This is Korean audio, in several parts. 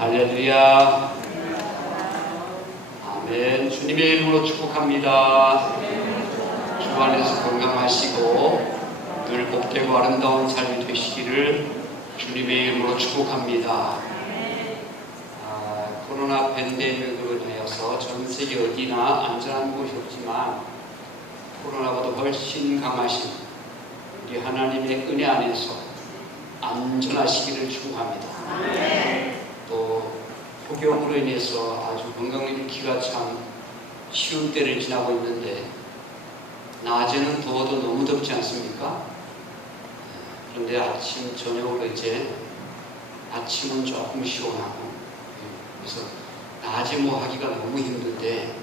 할렐루야. 아멘. 주님의 이름으로 축복합니다. 주 안에서 건강하시고 늘 복되고 아름다운 삶이 되시기를 주님의 이름으로 축복합니다. 코로나 팬데믹으로 인하여서 전 세계 어디나 안전한 곳이 없지만 코로나보다 훨씬 강하신 우리 하나님의 은혜 안에서 안전하시기를 축복합니다. 또 폭염으로 인해서 아주 건강 잃기가 참 쉬운 때를 지나고 있는데 낮에는 더워도 너무 덥지 않습니까? 그런데 아침 저녁으로 이제 아침은 조금 시원하고 그래서 낮에 뭐 하기가 너무 힘든데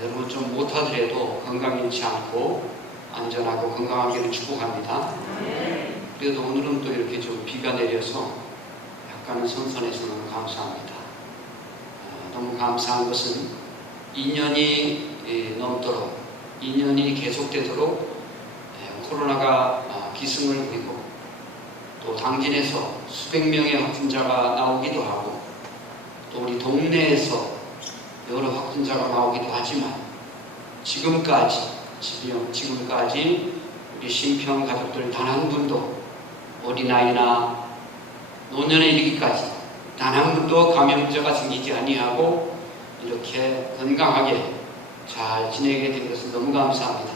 여러분 좀 못하더라도 건강 잃지 않고 안전하고 건강하기를 축복합니다. 그래도 오늘은 또 이렇게 좀 비가 내려서 약간은 선선해서 너무 감사합니다. 너무 감사한 것은 2년이 넘도록 2년이 계속되도록 코로나가 기승을 부리고 또 당진에서 수백 명의 확진자가 나오기도 하고 또 우리 동네에서 여러 확진자가 나오기도 하지만 지금까지 우리 심평 가족들 단 한 분도 어린아이나 노년에 이르기까지 단 한 분도 감염자가 생기지 아니하고 이렇게 건강하게 잘 지내게 된 것을 너무 감사합니다.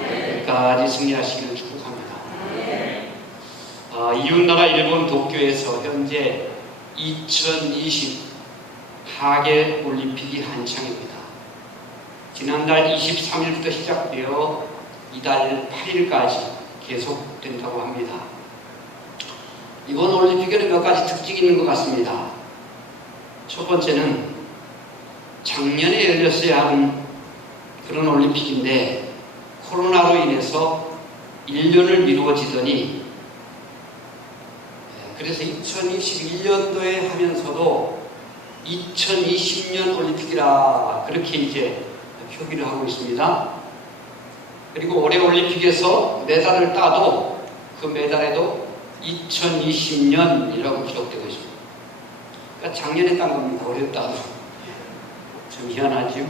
끝까지 승리하시기를 축복합니다. 이웃나라 일본 도쿄에서 현재 2020 하계 올림픽이 한창입니다. 지난달 23일부터 시작되어 이달 8일까지 계속된다고 합니다. 이번 올림픽에는 몇 가지 특징이 있는 것 같습니다. 첫 번째는 작년에 열렸어야 하는 그런 올림픽인데 코로나로 인해서 1년을 미루어지더니 그래서 2021년도에 하면서도 2020년 올림픽이라 그렇게 이제 표기를 하고 있습니다. 그리고 올해 올림픽에서 메달을 따도 그 메달에도 2020년이라고 기록되고 있습니다. 그러니까 작년에 딴 겁니다. 올해 따도. 참 희한하죠.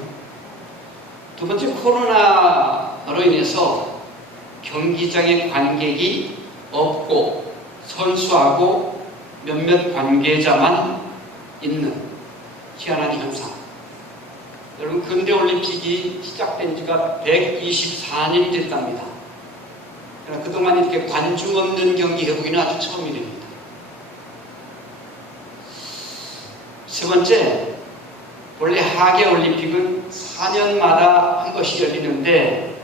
두 번째, 코로나로 인해서 경기장에 관객이 없고 선수하고 몇몇 관계자만 있는 희한한 현상. 여러분, 근대올림픽이 시작된 지가 124년이 됐답니다. 그동안 이렇게 관중 없는 경기 해보기는 아주 처음입니다. 세 번째, 원래 하계올림픽은 4년마다 한 번씩 열리는데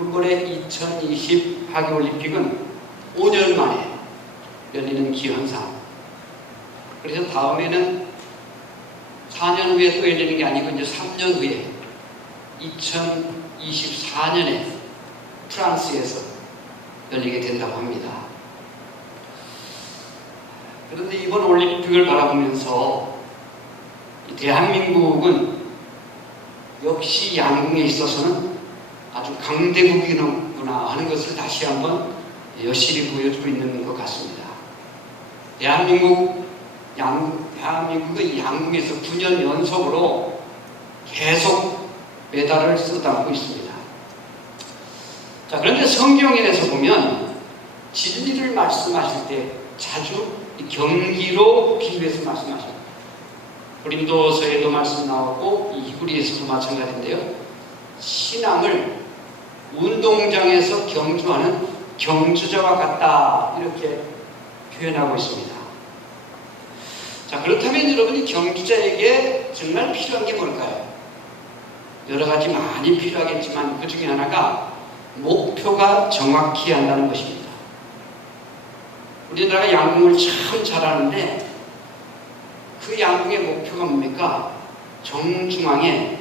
이번에 2020 하계올림픽은 5년 만에 열리는 기현상. 그래서 다음에는 4년 후에 또 열리는 게 아니고 이제 3년 후에 2024년에 프랑스에서 열리게 된다고 합니다. 그런데 이번 올림픽을 바라보면서 대한민국은 역시 양궁에 있어서는 아주 강대국이구나 하는 것을 다시 한번 여실히 보여주고 있는 것 같습니다. 대한민국의 양궁에서 9년 연속으로 계속 메달을 써담고 있습니다. 자, 그런데 성경에서 보면 진리를 말씀하실 때 자주 경기로 비유해서 말씀하십니다. 고린도서에도 말씀 나오고 히브리서도 마찬가지인데요. 신앙을 운동장에서 경주하는 경주자와 같다 이렇게 표현하고 있습니다. 자, 그렇다면 여러분이 경기자에게 정말 필요한 게 뭘까요? 여러 가지 많이 필요하겠지만 그 중에 하나가 목표가 정확히 한다는 것입니다. 우리나라가 양궁을 참 잘하는데 그 양궁의 목표가 뭡니까? 정중앙에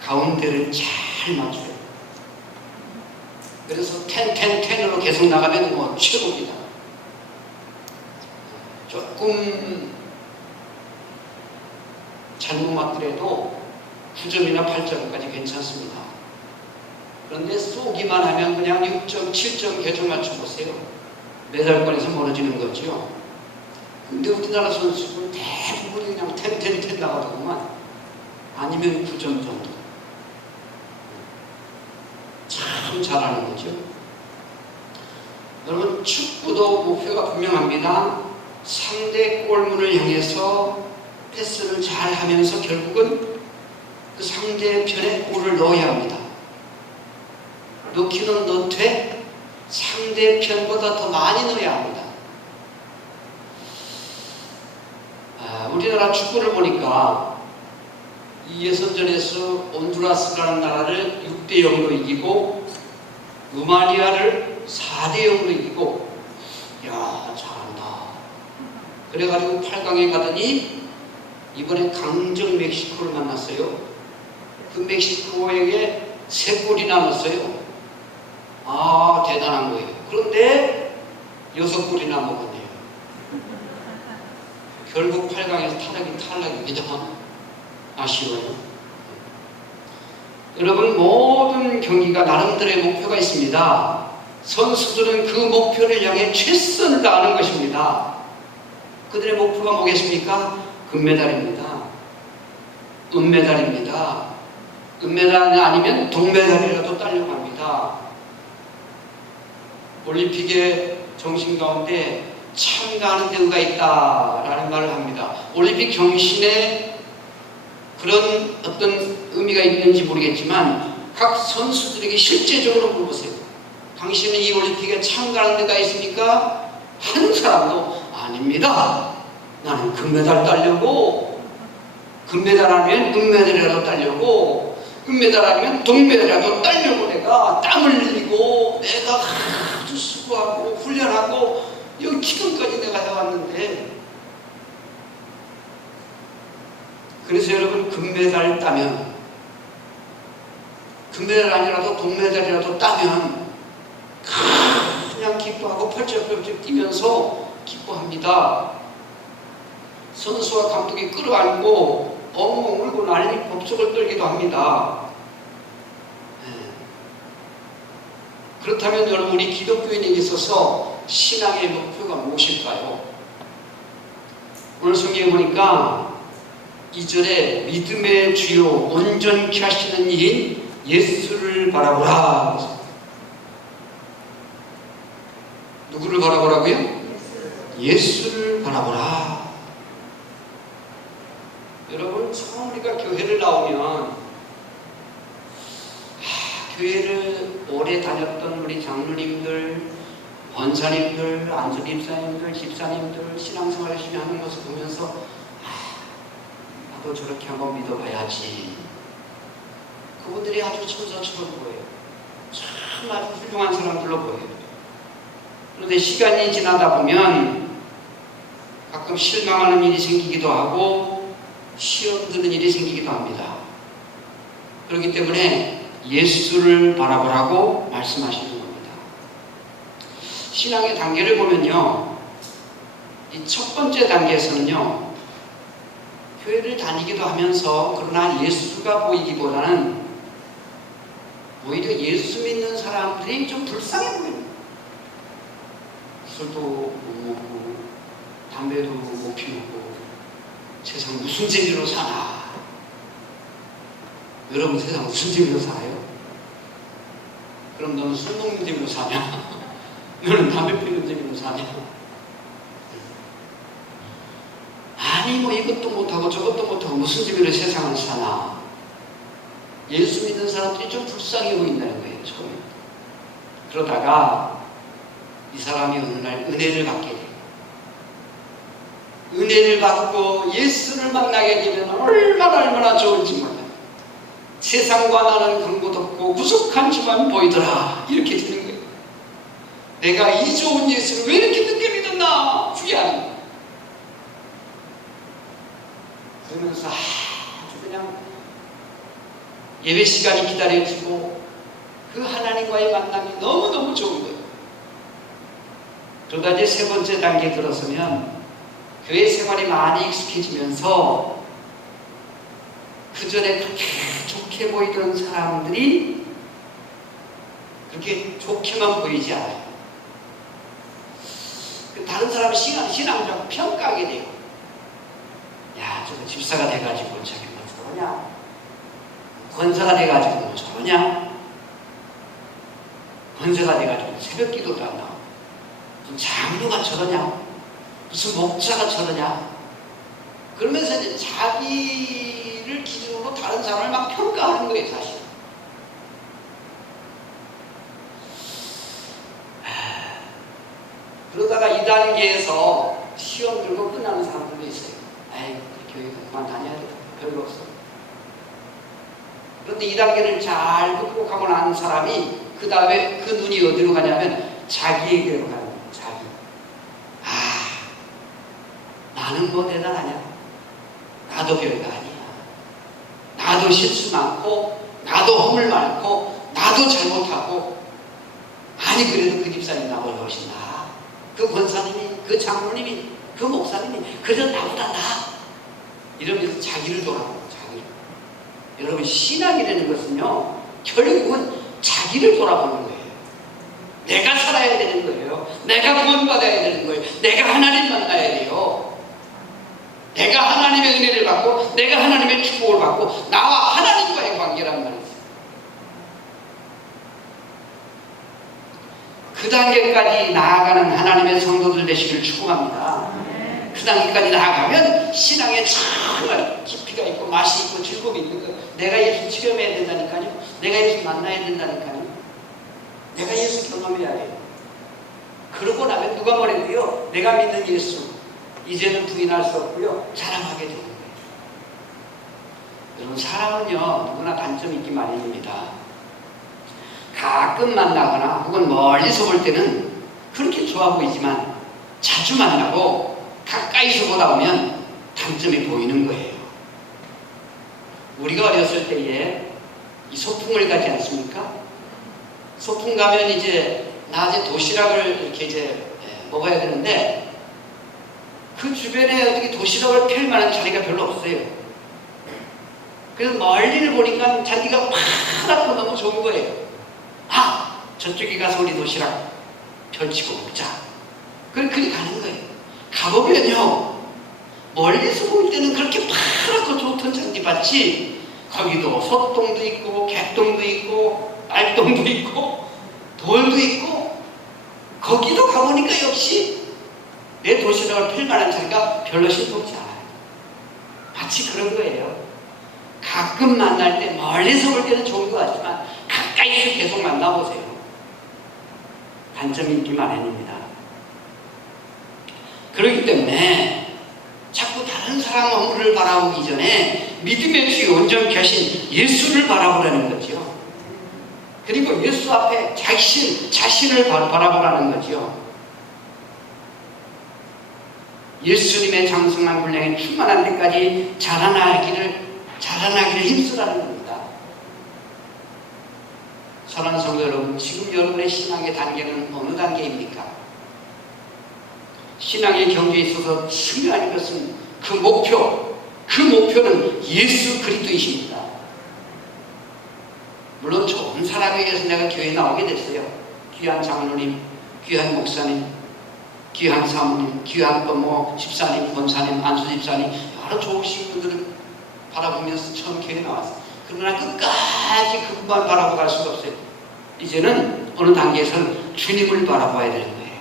가운데를 잘 맞춰요. 그래서 10으로 계속 나가면 뭐 최고입니다. 조금 잘못 맞더라도 9점이나 8점까지 괜찮습니다. 그런데 쏘기만 하면 그냥 6점, 7점 계속 맞춰보세요. 메달권에서 멀어지는 거죠. 근데 우리나라 선수들은 대부분이 그냥 10 나가더구만. 아니면 9점 정도. 참 잘하는 거죠. 여러분, 축구도 목표가 분명합니다. 상대 골문을 향해서 패스를 잘 하면서 결국은 그 상대편에 골을 넣어야 합니다. 넣기는 넣되 상대편보다 더 많이 넣어야 합니다. 우리나라 축구를 보니까 이 예선전에서 온두라스라는 나라를 6대0로 이기고 루마니아를 4대0로 이기고, 야, 잘한다. 그래가지고 8강에 가더니 이번에 강정 멕시코를 만났어요. 그 멕시코에게 3골이나 넣었어요. 아, 대단한 거예요. 그런데 6골이나 먹었네요. 결국 8강에서 탈락입니다. 아쉬워요. 여러분, 모든 경기가 나름대로의 목표가 있습니다. 선수들은 그 목표를 향해 최선을 다하는 것입니다. 그들의 목표가 뭐겠습니까? 금메달입니다. 은메달입니다. 은메달이 아니면 동메달이라도 따려고 합니다. 올림픽의 정신 가운데 참가하는 데가 있다라는 말을 합니다. 올림픽 정신에 그런 어떤 의미가 있는지 모르겠지만 각 선수들에게 실제적으로 물어보세요. 당신은 이 올림픽에 참가하는 데가 있습니까? 한 사람도 아닙니다. 나는 금메달 따려고, 금메달 아니면 은메달이라도 따려고, 은메달 아니면 동메달이라도 따려고 내가 땀을 흘리고 내가 아주 수고하고 훈련하고 여기 지금까지 내가 해왔는데, 그래서 여러분, 금메달 따면, 금메달 아니라도 동메달이라도 따면 그냥 기뻐하고 펄쩍펄쩍 뛰면서 기뻐합니다. 선수와 감독이 끌어안고 엉엉 울고 난리 법석을 떨기도 합니다. 그렇다면 여러분, 우리 기독교인에게 있어서 신앙의 목표가 무엇일까요? 오늘 성경에 보니까 2절에 믿음의 주요 온전케 하시는 이인 예수를 바라보라. 누구를 바라보라고요? 예수를 바라보라. 여러분, 처음 우리가 교회를 나오면 교회를 오래 다녔던 우리 장로님들, 권사님들, 안수집사님들, 집사님들 신앙생활 열심히 하는 모습 보면서 나도 저렇게 한번 믿어봐야지. 그분들이 아주 천사처럼 보여요. 참 아주 훌륭한 사람들로 보여요. 그런데 시간이 지나다 보면 가끔 실망하는 일이 생기기도 하고 시험 드는 일이 생기기도 합니다. 그렇기 때문에 예수를 바라보라고 말씀하시는 겁니다. 신앙의 단계를 보면요, 이 첫 번째 단계에서는요, 교회를 다니기도 하면서 그러나 예수가 보이기보다는 오히려 예수 믿는 사람들이 좀 불쌍해 보여요. 술도 못 먹고 담배도 못 피우고 세상 무슨 재미로 사나. 여러분, 세상 무슨 재미로 살아요? 그럼 너는 술 먹는 재미로 사냐? 너는 담배 피우는 재미로 사냐? 아니, 뭐 이것도 못하고 저것도 못하고 무슨 재미로 세상을 사나. 예수 믿는 사람들이 좀 불쌍해 보인다는 거예요, 처음에. 그러다가 이 사람이 어느 날 은혜를 받게 돼요. 은혜를 받고 예수를 만나게 되면 얼마나 좋을지 몰라요. 세상과 나는 그런 것 없고 구속한 주만 보이더라, 이렇게 되는 거예요. 내가 이 좋은 예수를 왜 이렇게 늦게 믿었나 후회하는 거예요. 그러면서 아주 그냥 예배 시간이 기다려지고 그 하나님과의 만남이 너무너무 좋은 거예요. 그러다 이제 세 번째 단계에 들어서면 교회 생활이 많이 익숙해지면서 그 전에 그렇게 좋게 보이던 사람들이 그렇게 좋게만 보이지 않아요. 다른 사람의 신앙적 평가하게 돼요. 야, 저거 집사가 돼가지고 저기 뭐 저러냐? 권사가 돼가지고 뭐 저러냐? 권사가 돼가지고 새벽 기도도 안 나오고, 무슨 장로가 저러냐? 무슨 목사가 저러냐? 그러면서 이제 자기를 기준으로 다른 사람을 막 평가하는 거예요, 사실. 그러다가 2단계에서 시험 들고 끝나는 사람들도 있어요. 아이, 교회 그만 다녀야 돼. 별로 없어. 그런데 2단계를 잘 극복하고 나는 사람이 그 다음에 그 눈이 어디로 가냐면 자기에게로 가는 거예요. 자기. 나는 뭐 대단하냐? 나도 별거 아니야. 나도 실수 많고, 나도 허물 많고, 나도 잘못하고, 아니 그래도 그 집사님 나보다 훨씬 나아. 그 권사님이, 그 장로님이, 그 목사님이 그래도 나보다 나아. 이러면서 자기를 돌아보고, 자기를. 여러분, 신앙이라는 것은요, 결국은 자기를 돌아보는 거예요. 내가 살아야 되는 거예요. 내가 구원받아야 되는 거예요. 내가 하나님 만나야 돼요. 내가 하나님의 은혜를 받고, 내가 하나님의 축복을 받고, 나와 하나님과의 관계란 말이죠. 그 단계까지 나아가는 하나님의 성도들 되시길 축복합니다. 그 단계까지 나아가면 신앙에 정말 깊이가 있고 맛이 있고 즐거움이 있는 거예요. 내가 예수 체험해야 된다니까요. 내가 예수 만나야 된다니까요. 내가 예수 경험해야 돼요. 그러고 나면 누가 뭐래도요, 내가 믿는 예수 이제는 부인할 수 없고요, 자랑하게 되는 거예요. 여러분, 사람은요 누구나 단점이 있기 마련입니다. 가끔 만나거나 혹은 멀리서 볼 때는 그렇게 좋아 보이지만 자주 만나고 가까이서 보다 보면 단점이 보이는 거예요. 우리가 어렸을 때에 이 소풍을 가지 않습니까? 소풍 가면 이제 낮에 도시락을 이렇게 이제 먹어야 되는데, 그 주변에 어떻게 도시락을 펼 만한 자리가 별로 없어요. 그래서 멀리를 보니까 자리가 파랗고 너무 좋은 거예요. 저쪽에 가서 우리 도시락 펼치고 먹자. 그렇게 가는 거예요. 가보면요, 멀리서 볼 때는 그렇게 파랗고 좋던 잔디밭이, 거기도 소똥도 있고 개똥도 있고 빨똥도 있고 돌도 있고, 거기도 가보니까 역시 내 도시락을 펼 만한 자리가 별로 신통치 않아요. 마치 그런 거예요. 가끔 만날 때 멀리서 볼 때는 좋은 것 같지만 가까이서 계속 만나보세요. 단점이 있기 마련입니다. 그렇기 때문에 자꾸 다른 사람 허물을 바라보기 전에 믿음의 주요 온전케 하신 예수를 바라보라는 거죠. 그리고 예수 앞에 자신을 바라보라는 거죠. 예수님의 장성한 분량에 충만한 데까지 자라나기를 힘쓰라는 겁니다. 사랑하는 성도 여러분, 지금 여러분의 신앙의 단계는 어느 단계입니까? 신앙의 경주에 있어서 중요한 것은 그 목표는 예수 그리스도이십니다. 물론 좋은 사람에 의해서 내가 교회에 나오게 됐어요. 귀한 장로님, 귀한 목사님, 귀한 사모님, 귀한 집사님, 권사님, 안수 집사님, 여러 좋으신 분들을 바라보면서 처음 교회에 나왔어요. 그러나 끝까지 그것만 바라보고 갈 수가 없어요. 이제는 어느 단계에서는 주님을 바라봐야 되는 거예요.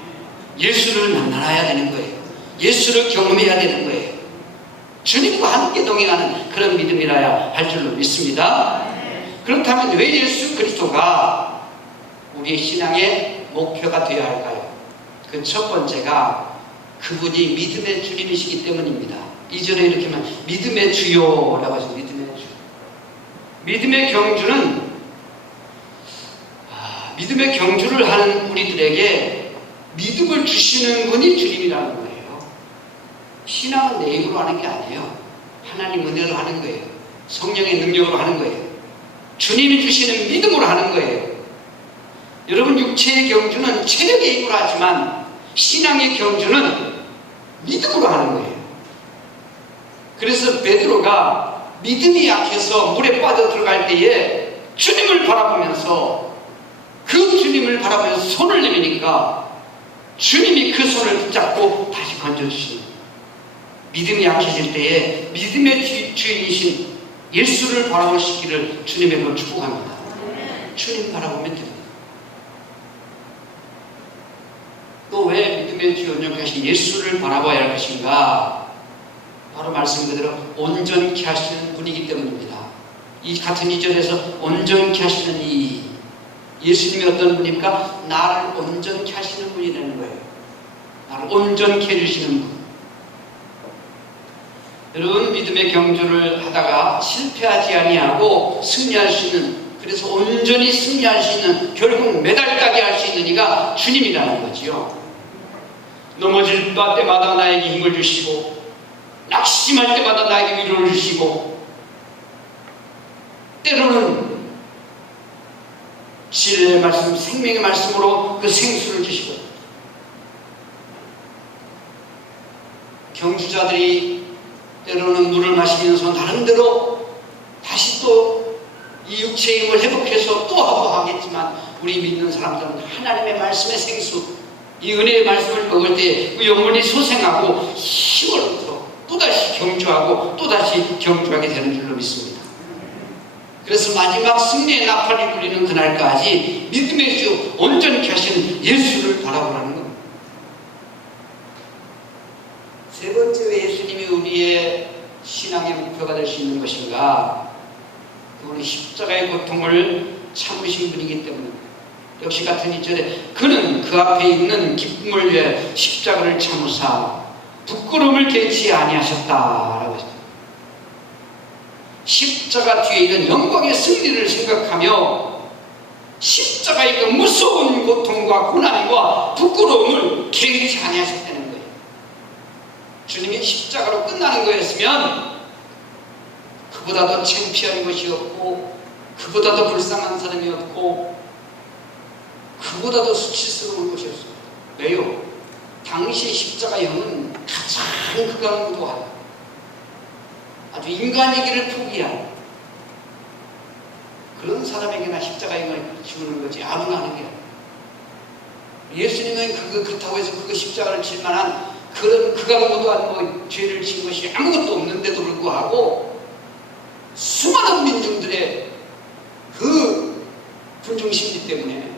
예수를 만나야 되는 거예요. 예수를 경험해야 되는 거예요. 주님과 함께 동행하는 그런 믿음이라야 할 줄로 믿습니다. 그렇다면 왜 예수 그리스도가 우리의 신앙의 목표가 되어야 할까요? 그 첫 번째가 그분이 믿음의 주님이시기 때문입니다. 2절에 이렇게 하면 믿음의 주요라고 하죠. 믿음의 주. 믿음의 경주를 하는 우리들에게 믿음을 주시는 분이 주님이라는 거예요. 신앙은 내 힘으로 하는 게 아니에요. 하나님 은혜로 하는 거예요. 성령의 능력으로 하는 거예요. 주님이 주시는 믿음으로 하는 거예요. 여러분, 육체의 경주는 체력의 힘으로 하지만 신앙의 경주는 믿음으로 하는 거예요. 그래서 베드로가 믿음이 약해서 물에 빠져 들어갈 때에 주님을 바라보면서 손을 내미니까 주님이 그 손을 붙잡고 다시 건져주시는 거예요. 믿음이 약해질 때에 믿음의 주인이신 예수를 바라보시기를 주님으로 축복합니다. 주님 바라보면 됩니다. 또 왜 믿음의 주 온전케 예수를 바라봐야 할 것인가? 바로 말씀 그대로 온전케 하시는 분이기 때문입니다. 이 같은 2절에서 온전케 하시는 이 예수님이 어떤 분입니까? 나를 온전케 하시는 분이라는 거예요. 나를 온전케 해주시는 분. 여러분, 믿음의 경주를 하다가 실패하지 아니하고 승리할 수 있는, 그래서 온전히 승리할 수 있는, 결국 메달까지 할 수 있는 이가 주님이라는 거지요. 넘어질 때마다 나에게 힘을 주시고, 낙심할 때마다 나에게 위로를 주시고, 때로는 진리의 말씀, 생명의 말씀으로 그 생수를 주시고, 경주자들이 때로는 물을 마시면서 나름대로 다시 또 이 육체의 힘을 회복해서 또 하고 하겠지만, 우리 믿는 사람들은 하나님의 말씀의 생수, 이 은혜의 말씀을 먹을 때 그 영혼이 소생하고 힘을 얻어 또다시 경주하고 또다시 경주하게 되는 줄로 믿습니다. 그래서 마지막 승리의 나팔이 울리는 그날까지 믿음의 주 온전케 하시는 예수를 바라보라는 겁니다. 세 번째, 왜 예수님이 우리의 신앙의 목표가 될 수 있는 것인가? 그분은 십자가의 고통을 참으신 분이기 때문입니다. 역시 같은 2절에 그는 그 앞에 있는 기쁨을 위해 십자가를 참으사 부끄러움을 개치 아니하셨다라고 했습니다. 십자가 뒤에 있는 영광의 승리를 생각하며 십자가의 그 무서운 고통과 고난과 부끄러움을 개치 아니하셨다는 거예요. 주님이 십자가로 끝나는 거였으면 그보다 더 창피한 것이 없고, 그보다 더 불쌍한 사람이 없고, 그보다 더 수치스러운 것이 없습니다. 왜요? 당시 십자가형은 가장 극악무도한, 아주 인간이기를 포기한 그런 사람에게나 십자가형을 지우는 거지 아무나 하는 게 아니에요. 예수님은 그렇다고 해서 그거 십자가를 질 만한 그런 극악무도한 죄를 진 것이 아무것도 없는데도 불구하고 수많은 민중들의 그 분중심리 때문에,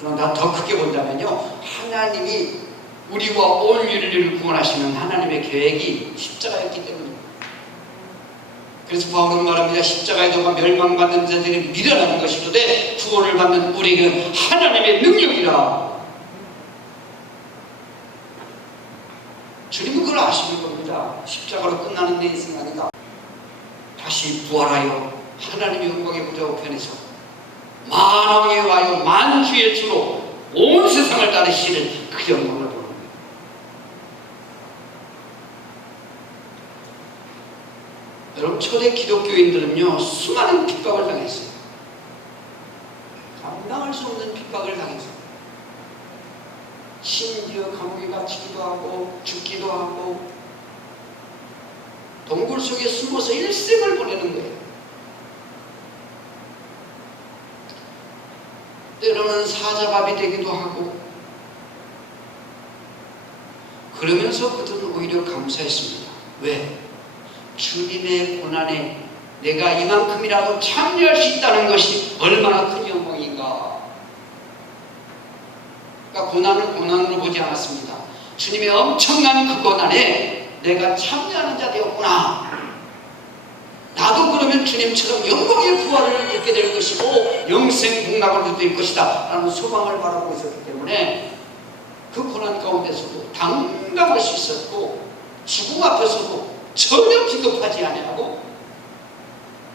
그러나 더 크게 본다면요, 하나님이 우리와 온 인류를 구원하시는 하나님의 계획이 십자가였기 때문입니다. 그래서 바울은 말합니다. 십자가에도 멸망받는 자들이 미련한 것이로되 구원을 받는 우리에게는 하나님의 능력이라. 주님은 그걸 아시는 겁니다. 십자가로 끝나는 내 인생이 아니다. 다시 부활하여 하나님의 영광의 보좌 우편에서 만왕에 와요 만주의 주로 온 세상을 다루시는 그 영광을 보는 거예요. 여러분, 초대 기독교인들은요 수많은 핍박을 당했어요. 감당할 수 없는 핍박을 당했어요. 심지어 감옥에 갇히기도 하고 죽기도 하고 동굴 속에 숨어서 일생을 보내는 거예요. 때로는 사자밥이 되기도 하고, 그러면서 그들은 오히려 감사했습니다. 왜? 주님의 고난에 내가 이만큼이라도 참여할 수 있다는 것이 얼마나 큰 영광인가. 그러니까 고난을 고난으로 보지 않았습니다. 주님의 엄청난 그 고난에 내가 참여하는 자 되었구나. 나도 그러면 주님처럼 영광의 부활을 얻게 될 것이고 영생 복락을 얻게 될 것이다 라는 소망을 바라보고 있었기 때문에 그 고난 가운데서도 당당할 수 있었고, 죽음 앞에서도 전혀 기겁하지 아니하고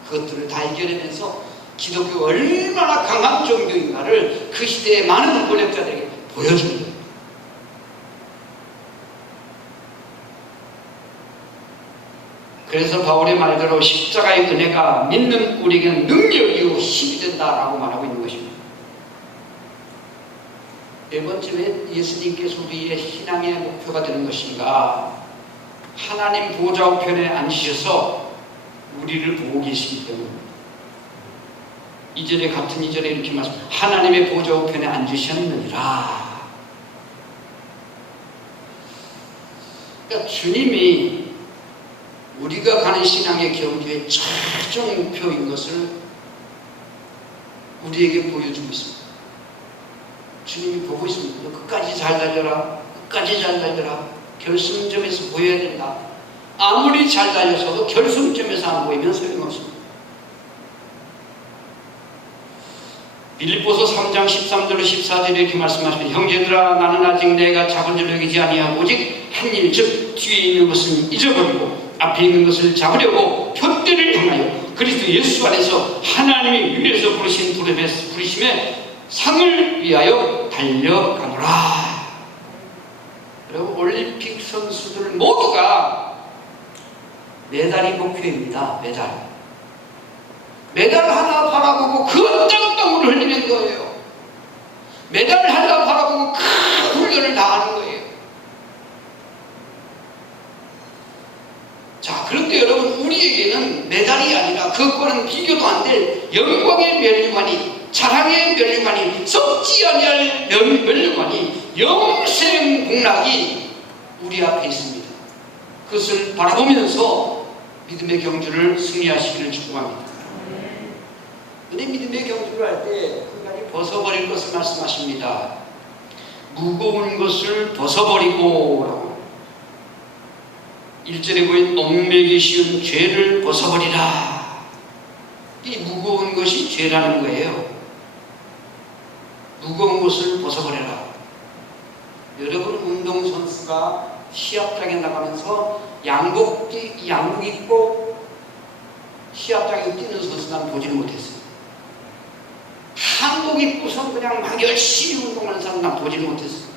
그것들을 다 이겨내면서 기독교가 얼마나 강한 종교인가를 그 시대의 많은 권력자들에게 보여주는 거예요. 그래서 바울의 말대로 십자가의 은혜가 믿는 우리에게는 능력이요 힘이 된다라고 말하고 있는 것입니다. 네 번째, 왜 예수님께서 우리의 신앙의 목표가 되는 것인가? 하나님 보좌 우편에 앉으셔서 우리를 보고 계시기 때문입니다. 2절에 같은 2절에 이렇게 말씀, 하나님의 보좌 우편에 앉으셨느니라. 그러니까 주님이 우리가 가는 신앙의 경주의 최종 목표인 것을 우리에게 보여주고 있습니다. 주님이 보고 있습니다. 너 끝까지 잘 달려라. 끝까지 잘 달려라. 결승점에서 보여야 된다. 아무리 잘 달려서도 결승점에서 안 보이면 소용없습니다. 빌립보서 3장 13절로 14절에 이렇게 말씀하십니다. 형제들아, 나는 아직 내가 잡은 줄 여기지 아니하고 오직 한 일, 즉 뒤에 있는 것은 잊어버리고 앞에 있는 것을 잡으려고 표대를 향하여 그리스도 예수 안에서 하나님이 위에서 부르신 부르심의 상을 위하여 달려가노라. 그리고 올림픽 선수들 모두가 메달이 목표입니다. 메달 하나 바라보고 그 땀방울을 흘리는 거예요. 메달 하나 바라보고 큰 훈련을 다 하는 거예요. 자, 그런데 여러분, 우리에게는 메달이 아니라 그것과는 비교도 안 될 영광의 면류관이, 자랑의 면류관이, 썩지 아니할 면류관이, 영생 복락이 우리 앞에 있습니다. 그것을 바라보면서 믿음의 경주를 승리하시기를 축복합니다. 근데 믿음의 경주를 할 때 한 가지 벗어버릴 것을 말씀하십니다. 무거운 것을 벗어버리고 라고. 1절에 보인 얽매기 쉬운 죄를 벗어버리라. 이 무거운 것이 죄라는 거예요. 무거운 것을 벗어버려라. 여러분, 운동선수가 시합장에 나가면서 양복 입고 시합장에 뛰는 선수 난 보지는 못했어요. 한복 입고서 그냥 막 열심히 운동하는 사람 난 보지는 못했어요.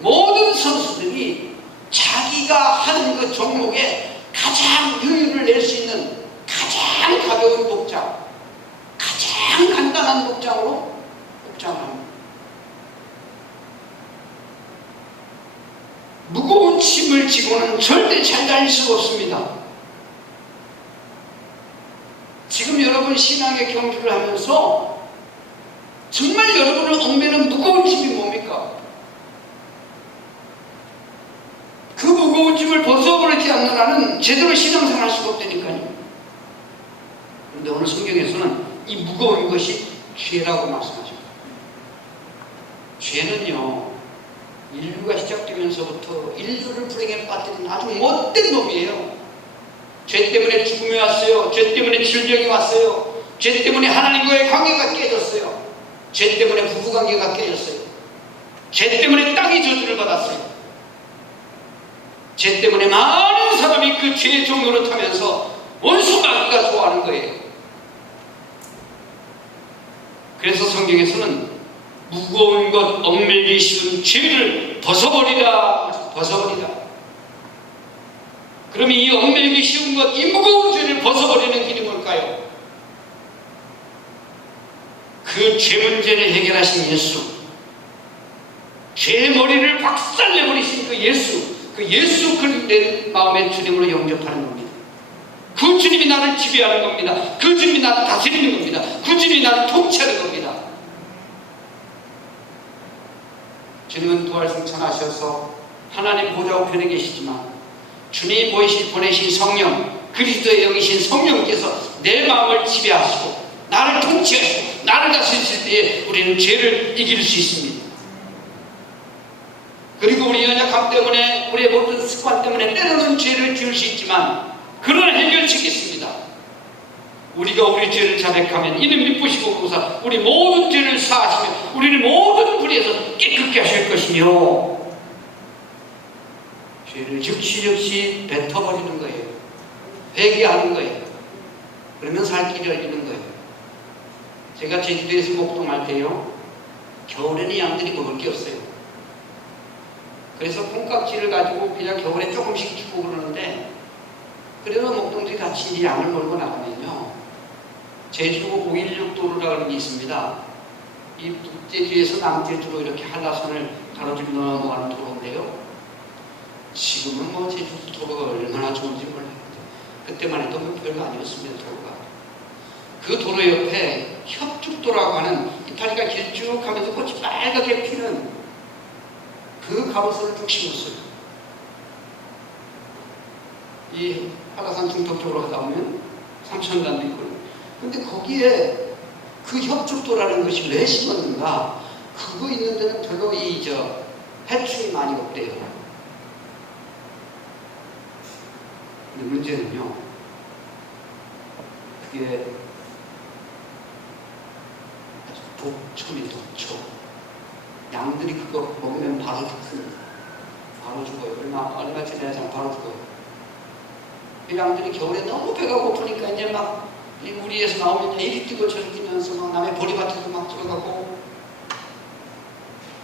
모든 선수들이 자기가 하는 그 종목에 가장 효율을 낼 수 있는 가장 가벼운 복장, 가장 간단한 복장으로 복장을 합니다. 무거운 짐을 지고는 절대 잘 달릴 수가 없습니다. 지금 여러분 신앙의 경주를 하면서 정말 여러분을 얽매는 무거운 짐이 뭡니까? 그 무거운 짐을 벗어버리지 않는 한은 제대로 신앙생활 할 수가 없다니까요. 그런데 오늘 성경에서는 이 무거운 것이 죄라고 말씀하십니다. 죄는요, 인류가 시작되면서부터 인류를 불행에 빠뜨린 아주 못된 놈이에요. 죄 때문에 죽음이 왔어요. 죄 때문에 질병이 왔어요. 죄 때문에 하나님과의 관계가 깨졌어요. 죄 때문에 부부관계가 깨졌어요. 죄 때문에 땅이 저주를 받았어요. 죄 때문에 많은 사람이 그 죄의 종로를 타면서 원수마귀가 좋아하는 거예요. 그래서 성경에서는 무거운 것, 얽매기 쉬운 죄를 벗어버리라. 그러면 이 얽매기 쉬운 것, 이 무거운 죄를 벗어버리는 길이 뭘까요? 그 죄 문제를 해결하신 예수, 죄의 머리를 박살내버리신 그 예수 그리스도의 마음의 주님으로 영접하는 겁니다. 그 주님이 나를 지배하는 겁니다. 그 주님이 나를 다스리는 겁니다. 그 주님이 나를 통치하는 겁니다. 주님은 부활승천하셔서 하나님 보좌 우편에 계시지만 주님이 보내신 성령, 그리스도의 영이신 성령께서 내 마음을 지배하시고 나를 통치하시고 나를 다스리실 때에 우리는 죄를 이길 수 있습니다. 그리고 우리 연약함 때문에, 우리의 모든 습관 때문에 때로는 죄를 지을 수 있지만 그러나 해결책이 있습니다. 우리가 우리 죄를 자백하면 이는 미쁘시고 보사 우리 모든 죄를 사하시며 우리를 모든 불의에서 깨끗게 하실 것이며, 죄를 즉시 뱉어버리는 거예요. 회개하는 거예요. 그러면 살 길이 열리는 거예요. 제가 제주도에서 목동할 때요, 겨울에는 양들이 먹을 게 없어요. 그래서 콩깍지를 가지고 그냥 겨울에 조금씩 주고 그러는데, 그래도 목동들이 같이 이 양을 몰고 나가면요, 제주도 516도로라고 하는 게 있습니다. 이 북제주에서 남제주로 이렇게 한라산을 가로질러 넘어가는 도로인데요, 지금은 뭐 제주도 도로가 얼마나 좋은지 몰라요. 그때만 해도 별거 아니었습니다. 도로가 그 도로 옆에 협죽도라고 하는 이파리가 길쭉하면서 꽃이 빨갛게 피는 그 가로수를 쭉 심었어요. 이 한라산 중턱 쪽으로 가다 보면 삼천단도 있고, 근데 거기에 그 협죽도라는 것이 왜 심었는가? 그거 있는 데는 별로 해충이 많이 없대요. 근데 문제는요, 그게 아주 독초니 독초. 양들이 그거 먹으면 바로 죽어요. 얼마 전에 바로 죽어요. 그 양들이 겨울에 너무 배가 고프니까 이제 막 이 우리에서 나오면 이리 뛰고 저리 뛰면서 막 남의 보리밭에도 막 들어가고,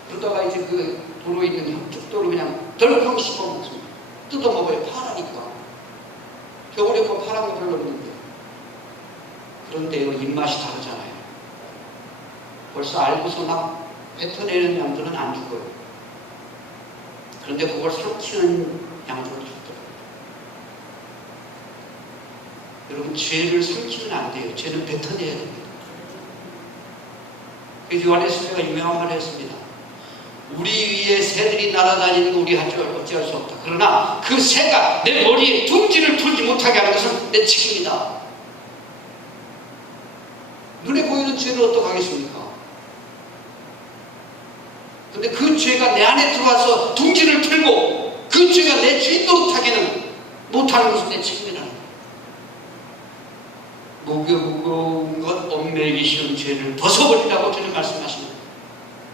그러다가 이제 그 도로에 있는 협죽도를 그냥 덜컹 씹어 먹습니다. 뜯어 먹어요. 파라니까. 겨울에 뭐 파란 거 별로 없는데. 그런데요, 입맛이 다르잖아요. 벌써 알고서 막 뱉어내는 양들은 안 죽어요. 그런데 그걸 삭히는 양들은 죽더라고요. 여러분, 죄를 삼키면 안 돼요. 죄는 뱉어내야 됩니다. 그래서 요한에서 제가 유명한 말을 했습니다. 우리 위에 새들이 날아다니는 거 우리 어찌할 수 없다. 그러나 그 새가 내 머리에 둥지를 틀지 못하게 하는 것은 내 책임이다. 눈에 보이는 죄를 어떡하겠습니까? 근데 그 죄가 내 안에 들어와서 둥지를 틀고 그 죄가 내 주인 노릇하게는 못하는 것은 내 책임이라는 거예요. 무거운 것, 얽매이기 쉬운 죄를 벗어버리라고 주님 말씀하십니다.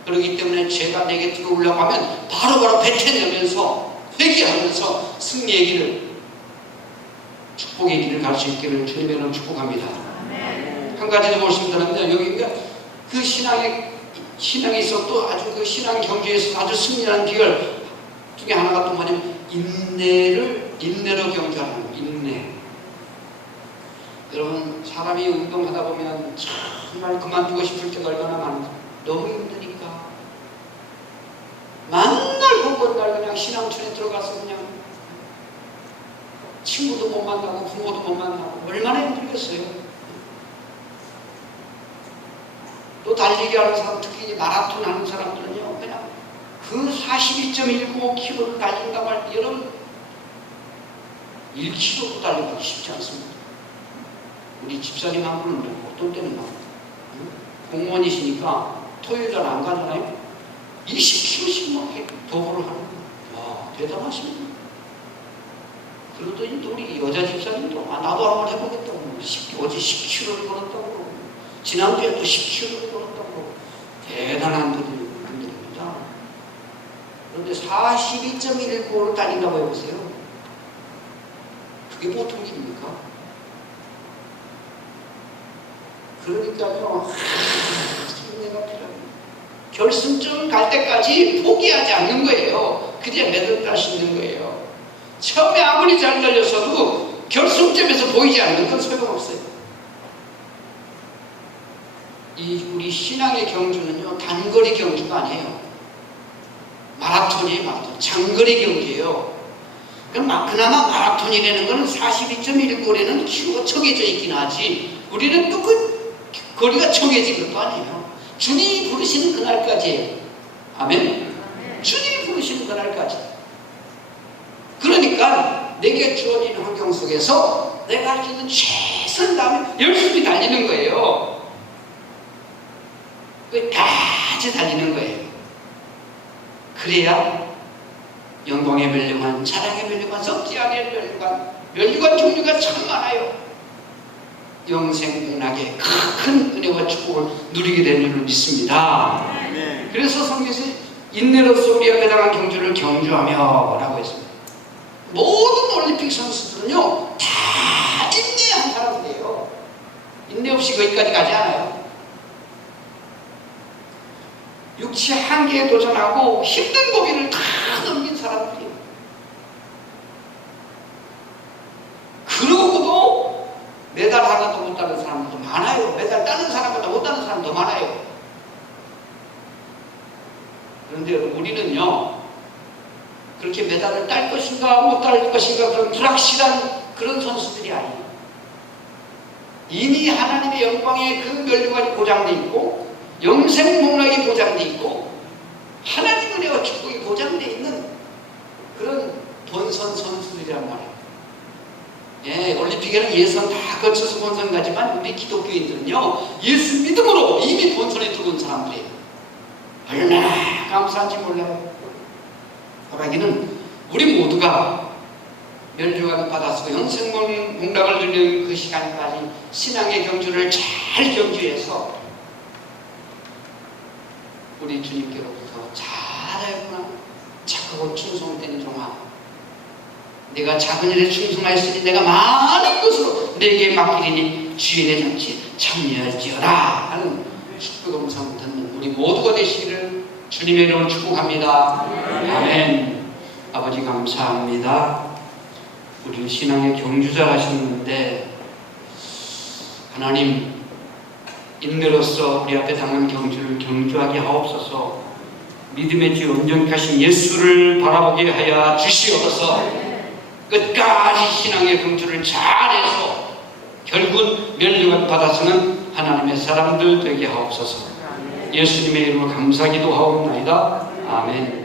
그렇기 때문에 죄가 내게 들어오려고 하면 바로바로 뱉어내면서 회개하면서 승리의 길을, 축복의 길을 갈 수 있기를 주님의 이름으로 축복합니다. 한 가지 더 말씀드리면, 여기 그 신앙에 있어 또 아주 그 신앙 경주에서 아주 승리하는 비결 중에 하나가 또 뭐냐면 인내로 경주하는 거예요. 인내. 여러분, 사람이 운동하다 보면 정말 그만두고 싶을 때가 얼마나 많은지. 너무 힘드니까 만날 날 그냥 신앙촌에 들어가서 그냥 친구도 못 만나고 부모도 못 만나고 얼마나 힘들겠어요. 또 달리기 하는 사람, 특히 마라톤 하는 사람들은요, 그냥 그 42.195km를 달린다고 할 때 여러분 1km도 달리기 쉽지 않습니다. 우리 집사님 한 분은 어떤 때는 막 공무원이시니까 토요일날 안 가잖아요. 20km씩 막 도보를 하는 거예요. 와, 대단하십니다. 그러더니 또 우리 여자 집사님도 나도 한번 해보겠다고 어제 10km를 걸었다고 그러고 지난주에 또 10km를 걸었다고 그러고 대단한 분들입니다. 그런데 42.195를 달린다고 해보세요. 그게 보통 일입니까? 그러니까요, 승리가 필요합니다. 결승점 갈 때까지 포기하지 않는 거예요. 그래야 메달 딸 수 있는 거예요. 처음에 아무리 잘 달렸어도 결승점에서 보이지 않는 건 소용없어요. 우리 신앙의 경주는요, 단거리 경주가 아니에요. 마라톤이에요, 마라톤. 장거리 경주예요. 그나마 마라톤이라는 거는 42.195라는 키로가 정해져 있긴 하지, 우리는 또 그 거리가 정해진 것도 아니에요. 주님이 부르시는 그날까지예요. 아멘? 주님이 부르시는 그날까지. 그러니까 내게 주어진 환경 속에서 내가 할 수 있는 최선을 다하며 열심히 달리는 거예요. 끝까지 달리는 거예요. 그래야 영광에 멸류관, 자랑에 멸류관, 석지하게 멸류관, 멸류관 종류가 참 많아요. 영생운하게 큰 은혜와 축복을 누리게 되는 줄 믿습니다. 네. 그래서 성경에서 인내로서 우리가 배당한 경주를 경주하며 라고 했습니다. 모든 올림픽 선수들은요, 다 인내한 사람들이에요. 인내 없이 거기까지 가지 않아요. 육체 한계에 도전하고 힘든 고비를 다 넘긴 사람들이에요. 그러고도 메달 하나도 못 따는 사람도 많아요. 메달 따는 사람보다 못 따는 사람도 많아요. 그런데 우리는요, 그렇게 메달을 딸 것인가 못 딸 것인가 그런 불확실한 그런 선수들이 아니에요. 이미 하나님의 영광의 그 면류관이 보장되어 있고 영생 목락이 보장되어 있고 하나님 은혜와 축복이 보장되어 있는 그런 본선 선수들이란 말이에요. 예, 올림픽에는 예선 다 거쳐서 본선 가지만 우리 기독교인들은요 예수 믿음으로 이미 본선에 들어온 사람들이에요. 얼마나 감사한지 몰라요. 호랑이는 우리 모두가 면류관을 받아서 영생 목락을 누리는 그 시간까지 신앙의 경주를 잘 경주해서 우리 주님께로부터 잘하였구나, 착하고 충성된 종아, 내가 작은 일에 충성하였으니 내가 많은 것으로 내게 맡기리니 주인의 정치 참여할지어다 하는 축복 음성 듣는 우리 모두가 되시기를 주님의 이름으로 축복합니다. 아멘. 아버지 감사합니다. 우리 신앙의 경주자 하셨는데 하나님 인내로서 우리 앞에 당한 경주를 경주하게 하옵소서. 믿음의 주 온전하신 예수를 바라보게 하여 주시옵소서. 끝까지 신앙의 경주를 잘해서 결국은 면류관 받아서는 하나님의 사람들 되게 하옵소서. 예수님의 이름으로 감사기도 하옵나이다. 아멘.